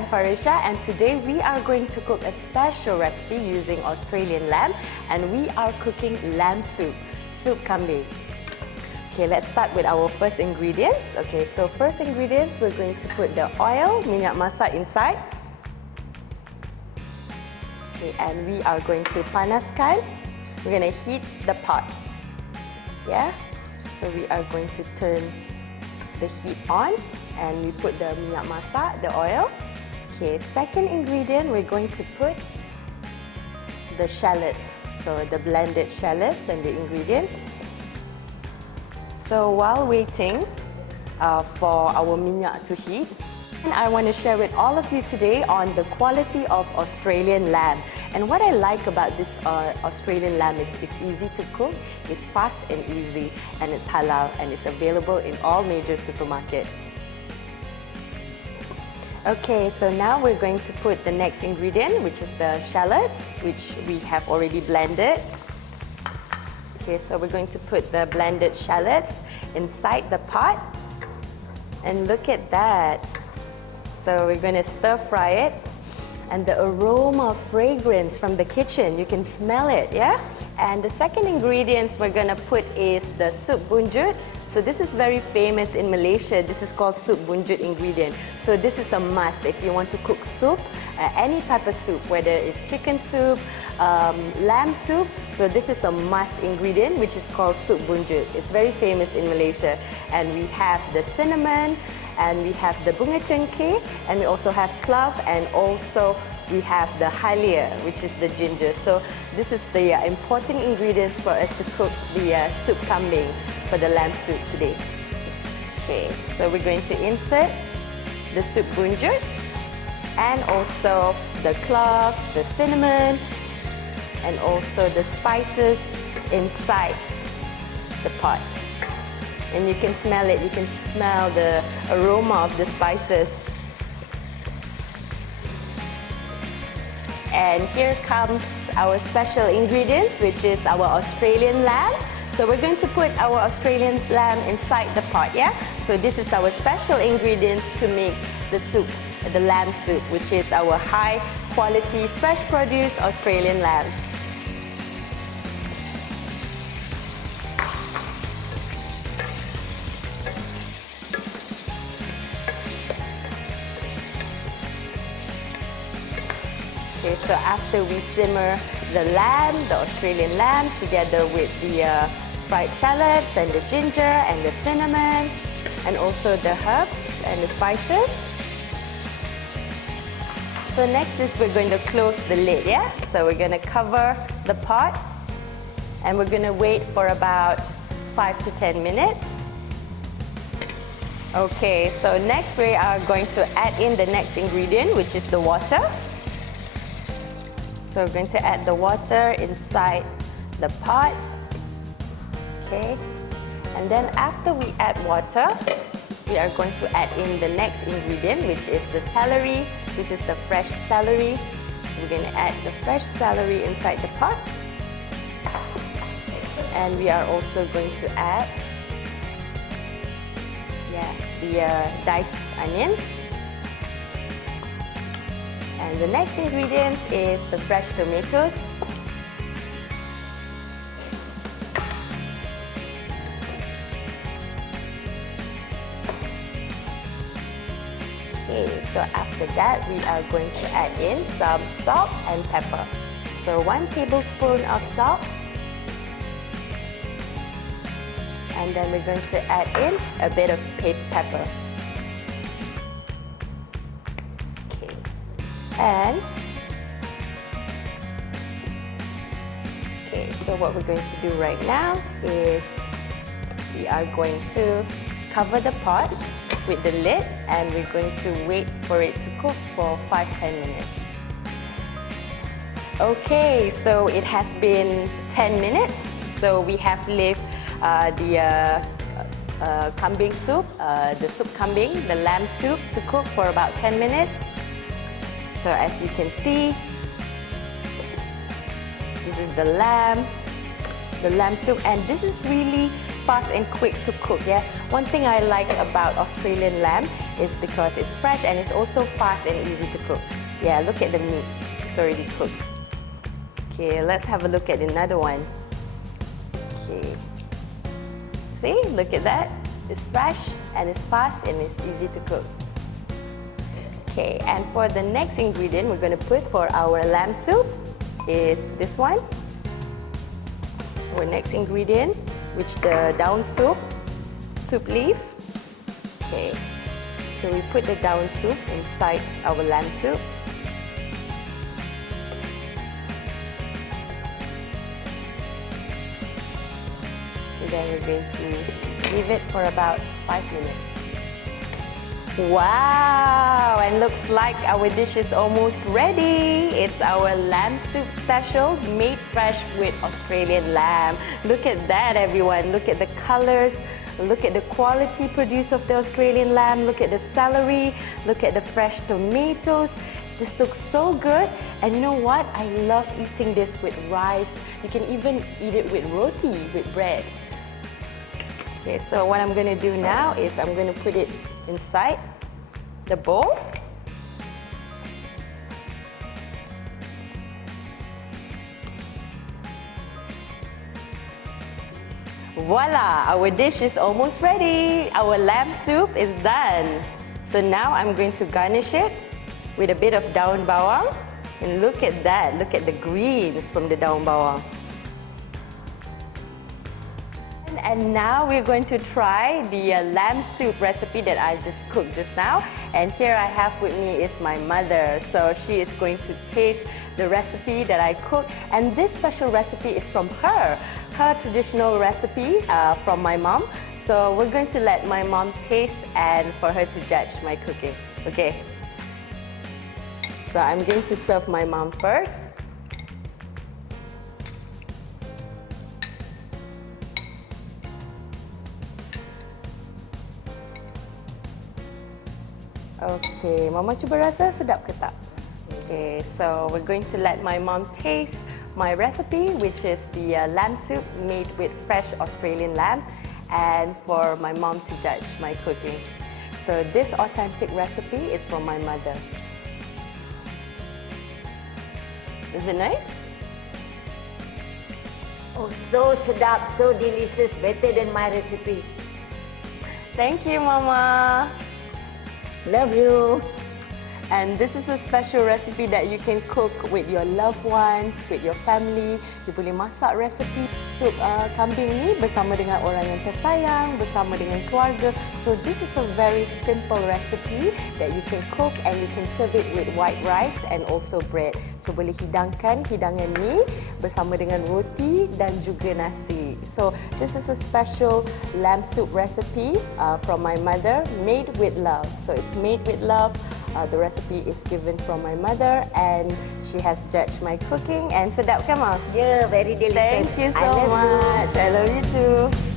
I'm Farisya, and today we are going to cook a special recipe using Australian lamb, and we are cooking lamb soup, soup kambing. Okay, let's start with our first ingredients. Okay, so first ingredients, we're going to put the oil, minyak masak inside. Okay, and we are going to panaskan. We're going to heat the pot. Yeah, so we are going to turn the heat on, and we put the minyak masak, the oil. Okay, second ingredient, we're going to put the shallots, so the blended shallots and the ingredient. So while waiting for our minyak to heat, and I want to share with all of you today on the quality of Australian lamb. And what I like about this Australian lamb is it's easy to cook, it's fast and easy, and it's halal, and it's available in all major supermarkets. Okay, so now we're going to put the next ingredient, which is the shallots, which we have already blended. Okay, so we're going to put the blended shallots inside the pot. And look at that. So we're going to stir fry it. And the aroma, fragrance from the kitchen, you can smell it, yeah? And the second ingredients we're going to put is the soup bunjut. So this is very famous in Malaysia. This is called soup bunjut ingredient. So this is a must if you want to cook soup, any type of soup, whether it's chicken soup, lamb soup. So this is a must ingredient, which is called soup bunjut. It's very famous in Malaysia. And we have the cinnamon, and we have the bunga cengkeh, and we also have clove, and also we have the halia, which is the ginger. So this is the important ingredients for us to cook the soup kambing for the lamb soup today. Okay, so we're going to insert the soup bunjut and also the cloves, the cinnamon, and also the spices inside the pot. And you can smell it, you can smell the aroma of the spices. And here comes our special ingredients, which is our Australian lamb. So we're going to put our Australian lamb inside the pot, yeah? So this is our special ingredients to make the soup, the lamb soup, which is our high quality, fresh produce Australian lamb. Okay, so after we simmer the lamb, the Australian lamb, together with the fried shallots and the ginger and the cinnamon, and also the herbs and the spices. So next is we're going to close the lid, yeah? So we're going to cover the pot, and we're going to wait for about 5 to 10 minutes. Okay, so next we are going to add in the next ingredient, which is the water. So we're going to add the water inside the pot. Okay, and then after we add water, we are going to add in the next ingredient, which is the celery. This is the fresh celery. So we're going to add the fresh celery inside the pot. And we are also going to add the diced onions. And the next ingredient is the fresh tomatoes. Okay, so after that, we are going to add in some salt and pepper. So 1 tablespoon of salt. And then we're going to add in a bit of pepper. And okay, so what we're going to do right now is we are going to cover the pot with the lid, and we're going to wait for it to cook for 5-10 minutes. Okay, so it has been 10 minutes. So we have left the kambing soup, the soup kambing, the lamb soup, to cook for about 10 minutes. So as you can see, this is the lamb soup, and this is really fast and quick to cook, yeah? One thing I like about Australian lamb is because it's fresh and it's also fast and easy to cook. Yeah, look at the meat. It's already cooked. Okay, let's have a look at another one. Okay. See, look at that. It's fresh and it's fast and it's easy to cook. Okay, and for the next ingredient we're going to put for our lamb soup is this one. Our next ingredient, which the down soup leaf. Okay, so we put the down soup inside our lamb soup. And then we're going to leave it for about 5 minutes. Wow, and looks like our dish is almost ready. It's our lamb soup special made fresh with Australian lamb. Look at that, everyone. Look at the colors. Look at the quality produced of the Australian lamb. Look at the celery. Look at the fresh tomatoes. This looks so good. And you know what? I love eating this with rice. You can even eat it with roti, with bread. Okay, so what I'm going to do now is I'm going to put it inside the bowl. Voila! Our dish is almost ready. Our lamb soup is done. So now I'm going to garnish it with a bit of daun bawang. And look at that. Look at the greens from the daun bawang. And now we're going to try the lamb soup recipe that I just cooked just now. And here I have with me is my mother. So she is going to taste the recipe that I cooked. And this special recipe is from her traditional recipe from my mom. So we're going to let my mom taste and for her to judge my cooking. Okay. So I'm going to serve my mom first. Okay, Mama cuba rasa sedap ke tak? Okay, so we're going to let my mom taste my recipe, which is the lamb soup made with fresh Australian lamb, and for my mom to judge my cooking. So this authentic recipe is from my mother. Is it nice? Oh, so sedap, so delicious, better than my recipe. Thank you, Mama. Love you. And this is a special recipe that you can cook with your loved ones, with your family. You boleh masak resipi sup kambing ni bersama dengan orang yang tersayang, bersama dengan keluarga. So this is a very simple recipe that you can cook and you can serve it with white rice and also bread. So boleh hidangkan hidangan ni bersama dengan roti dan juga nasi. So this is a special lamb soup recipe from my mother, made with love. So it's made with love. The recipe is given from my mother and she has judged my cooking and sedap kan, Ma? Yeah, very delicious. Thank you so much. I love you too.